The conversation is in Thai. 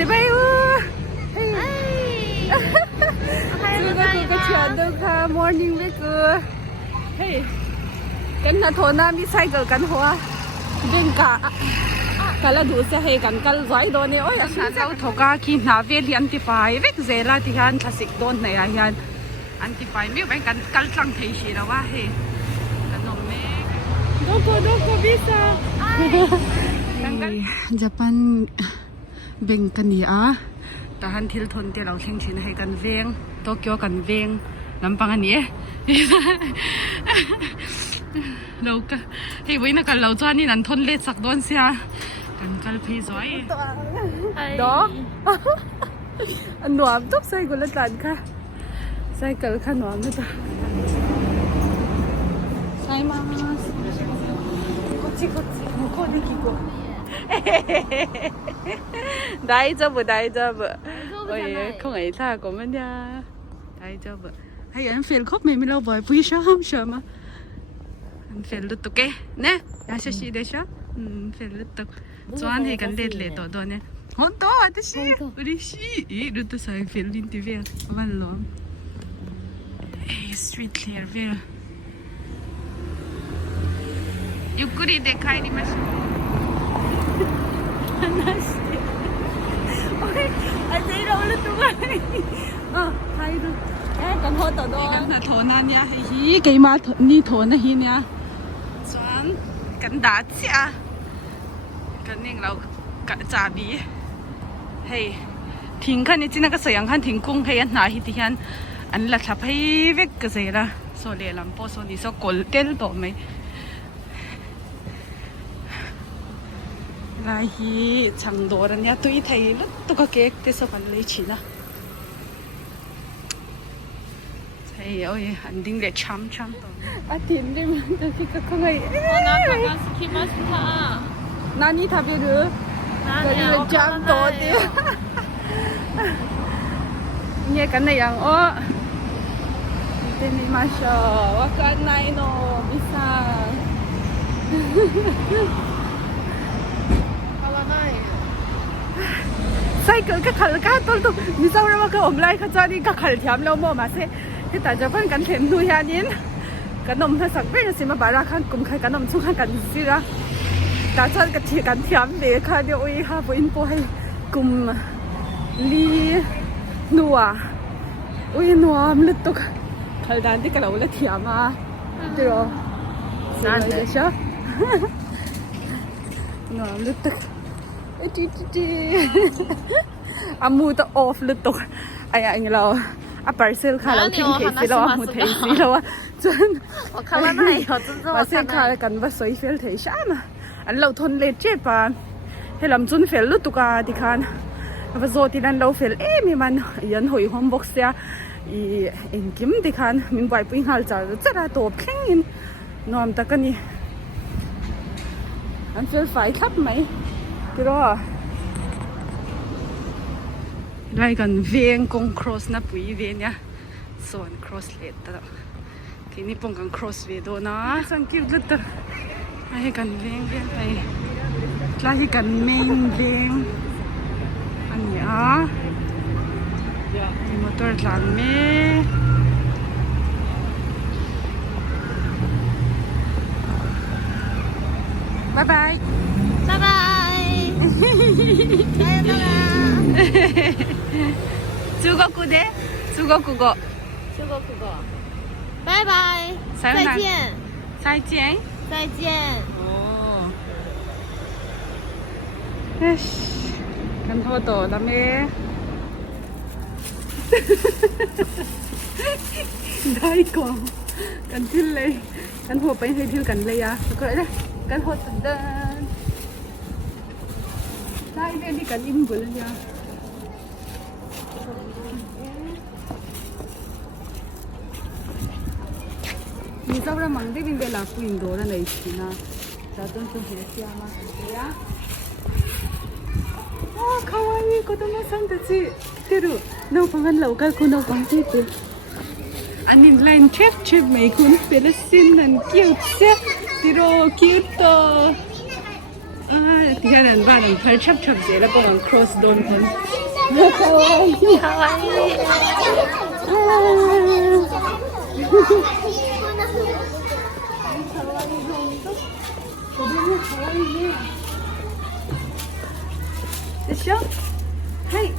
제발요. 그거 치안도가 morning wake. Hey, kan na thona mi cycle kan hoa. Ben ka la du se hey kan kal zai do ne oi asa zau thoka ki na ve lian ti pai vek zela ti han classic don ne ya yan anti pai mi ben kan kal tlang thei shi la wa he kan nom me doko bisa. Japan ben kan ni a tahan thil thon te lo thleng thin hai kan veng Tokyo kan veng lampang ani lâu cả thì với nó cần lâu cho nên anh thôn lên sạc đón xe cần cần phi giỏi đó anh nuông tóc say của lên đàn cả say cần khăn nuông nữa ta say mà 고치 무코 느끼고 다이저브 ôi không ấy tha của mình nha 다이저브 hay anh phiền khóc mình lâu vội vui sao không sợ mà anh phiền lụt tục cái nè nhà sẽ xí đấy sao phiền lụt tục cho anh thì cần đẹp lệ tổ đó nè hôn to à thế xí 우리 씨 lụt tục sai phiền linh tivi văn lắm street clear viewゆっくりで帰りましょう話しておいあいついろいろとか入るกันหัวต่อดอกันโถนั่นเนี่ยฮีกี่มานี่โถนะฮีเนี่ยส่วนกันด่าเสียกันนี่เรากะจ่าบีเฮ้ยทิ้งคันนี้จีน่าก็เสียงคันทิ้งกุ้งให้ยันหนาฮิติฮันอันละทับให้เวกก็เสียละโซเลียลำโพโซนี่โซกอลเตลต่อไหมลายฮีช่างโดรันเนี่ยตุยไทยลุดตุกเก๊กเตสกันเลยชินะôi anh đinh để chăm chăm à tiền đi mà tôi thích cái không ấy 나 가가 스키 마스터 나니 타비르 나니 chăm to đi nghe cái này yang ô tên đi mà sợ quá cái này nó bisa sai cái khẩu cái tôi mi sao ra cái ôm lại cái cho đi cái khẩu thiam lâu mò mà sẽที่แต่จะเพิ่งกันเห็นดูยานินกันนมถ้าสักเป็นสิมาบาราคันกลุ่มใครกันนมชุ่มกันสิละแต่ฉันกันที่กันเทียมเด็กค่ะเดี๋ยวอีฮะพูอินโปให้กลุ่มลีนัวอุ้ยนัวมันลึกตุกเขาดันที่กันเราเลยเทียมมาเดี๋ยวนั่นเลยใช่นัวลึกตุกจีอามูตออฟลึกตุกไอ้ยังเรา啊，白色卡เราทิ้งเทสิแล้วหมดเทสิแล้วจน看完那以后真正ว่าเส้นขากันว่าสวยเฟลเทช่ไหมอันเราทนเลเจ็บปานให้ลำจุนเฟลลุตุกาดิคันว่าโซตินันเราเฟลมีมันยันหอยหอมบ็อกเซียอีเอ็นกิมดิคันมินไว้ปุ่งหัลจ่าจะได้ตัวเพ่งอินนอมตะกันนี่อันเฟลไฟทับไหมที่รอไล่กันเวียงกง cross นะปุ๋ยเวียงเนี่ยส่วน cross เลตตลอดทีนี้ป้องกัน cross เวียดนะสังเกตลึกตลอดไล่กันเวียงไปไล่กันเมงเวียงอันนี้มีมอเตอร์หลังเมบายบาย拜拜加油啦中国で中国語拜拜再见再见再见よしกันโทษต่อแล้วแม่ได้กว่ากันทิ้งเลยกันหัวไปให้ทิ้งกันเลยอะก็ได้กันหัวตัดเดินได้เรื่องที่กันอิ่มบุญเลยอะมีเจ้าระมังได้เป็นเวลาคุยโดนอะไรสินะจะต้องช่วยเหลือเสียมาเลยอะかわいい子供さんたち来てる。น้องฟังกันเหล่ากันคุณน้องฟังที่ตัวอันนี้แลนเชฟไม่คุณเป็นสินนั่นเกี่ยวเสียติโรคิวโตあ、底下人把人拍插插些了，帮人 cross 动很。かわいい。かわいい。でしょ？はい。